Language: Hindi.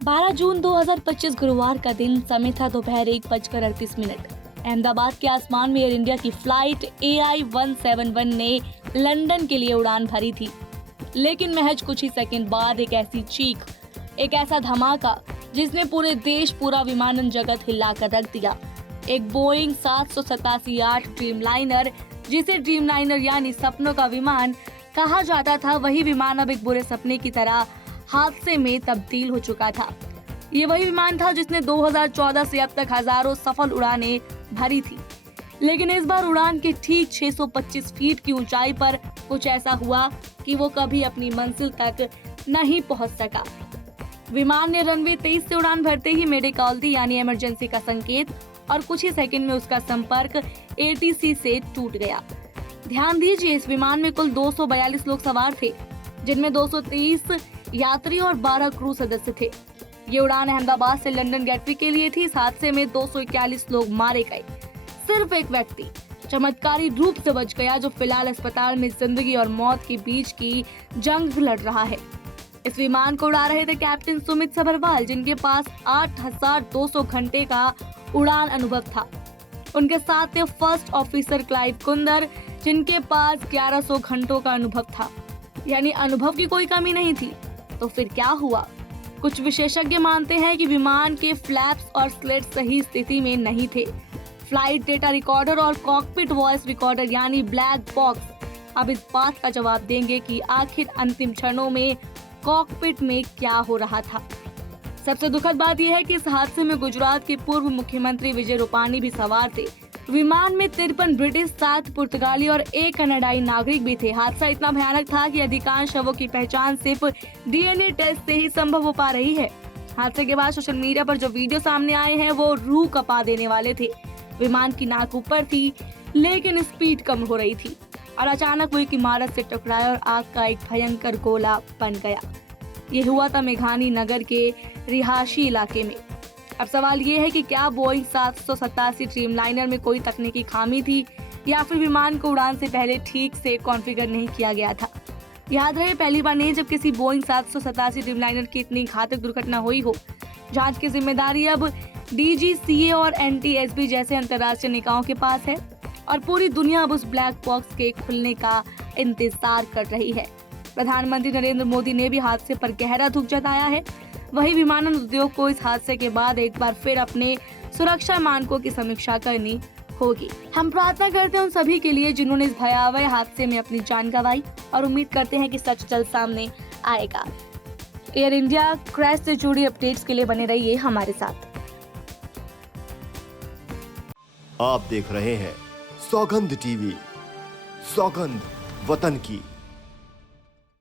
12 जून 2025 गुरुवार का दिन, समय था दोपहर 1:38। अहमदाबाद के आसमान में एयर इंडिया की फ्लाइट AI-171 ने लंदन के लिए उड़ान भरी थी। लेकिन महज कुछ ही सेकंड बाद एक ऐसी चीख, एक ऐसा धमाका जिसने पूरे देश, पूरा विमानन जगत हिलाकर रख दिया। एक बोइंग 787-8 ड्रीमलाइनर, जिसे ड्रीमलाइनर यानी सपनों का विमान कहा जाता था, वही विमान अब एक बुरे सपने की तरह हादसे में तब्दील हो चुका था। ये वही विमान था जिसने 2014 से अब तक हजारों सफल उड़ानें भरी थी, लेकिन इस बार उड़ान के ठीक 625 फीट की ऊंचाई पर कुछ ऐसा हुआ कि वो कभी अपनी मंजिल तक नहीं पहुंच सका। विमान ने रनवे 23 से उड़ान भरते ही मेडे कॉल दी, यानी इमरजेंसी का संकेत, और कुछ ही सेकंड में उसका संपर्क ATC से टूट गया। ध्यान दीजिए, इस विमान में कुल 242 लोग सवार थे, जिनमें 230 यात्री और 12 क्रू सदस्य थे। ये उड़ान अहमदाबाद से लंदन गेटवे के लिए थी। इस हादसे में 241 लोग मारे गए। सिर्फ एक व्यक्ति चमत्कारी रूप से बच गया, जो फिलहाल अस्पताल में जिंदगी और मौत के बीच की जंग लड़ रहा है। इस विमान को उड़ा रहे थे कैप्टन सुमित सभरवाल, जिनके पास 8200 घंटे का उड़ान अनुभव था। उनके साथ थे फर्स्ट ऑफिसर क्लाइव कुंदर, जिनके पास 1100 घंटों का अनुभव था। यानी अनुभव की कोई कमी नहीं थी। तो फिर क्या हुआ? कुछ विशेषज्ञ मानते हैं कि विमान के फ्लैप्स और स्लेट सही स्थिति में नहीं थे। फ्लाइट डेटा रिकॉर्डर और कॉकपिट वॉइस रिकॉर्डर यानी ब्लैक बॉक्स अब इस बात का जवाब देंगे कि आखिर अंतिम क्षणों में कॉकपिट में क्या हो रहा था। सबसे दुखद बात यह है कि इस हादसे में गुजरात के पूर्व मुख्यमंत्री विजय रूपानी भी सवार थे। विमान में 53 ब्रिटिश, 7 पुर्तगाली और 1 कनाडाई नागरिक भी थे। हादसा इतना भयानक था कि अधिकांश शवों की पहचान सिर्फ DNA टेस्ट से ही संभव हो पा रही है। हादसे के बाद सोशल मीडिया पर जो वीडियो सामने आए हैं, वो रूह कपा देने वाले थे। विमान की नाक ऊपर थी, लेकिन स्पीड कम हो रही थी और अचानक वो एक इमारत से टकराया और आग का एक भयंकर गोला बन गया। ये हुआ था मेघानी नगर के रिहायशी इलाके में। अब सवाल ये है कि क्या बोइंग 787 ड्रीमलाइनर में कोई तकनीकी खामी थी, या फिर विमान को उड़ान से पहले ठीक से कॉन्फ़िगर नहीं किया गया था। याद रहे, पहली बार नहीं जब किसी बोइंग 787 ड्रीमलाइनर की इतनी घातक दुर्घटना हुई हो। जांच की जिम्मेदारी अब DGCA और NTSB जैसे अंतर्राष्ट्रीय निकायों के पास है और पूरी दुनिया अब उस ब्लैक बॉक्स के खुलने का इंतजार कर रही है। प्रधानमंत्री नरेंद्र मोदी ने भी हादसे पर गहरा दुख जताया है। वही विमानन उद्योग को इस हादसे के बाद एक बार फिर अपने सुरक्षा मानकों की समीक्षा करनी होगी। हम प्रार्थना करते हैं उन सभी के लिए जिन्होंने इस भयावह हादसे में अपनी जान गंवाई, और उम्मीद करते हैं कि सच जल्द सामने आएगा। एयर इंडिया क्रैश से जुड़ी अपडेट्स के लिए बने रहिए हमारे साथ। आप देख रहे हैं सौगंध TV, सौगंध वतन की।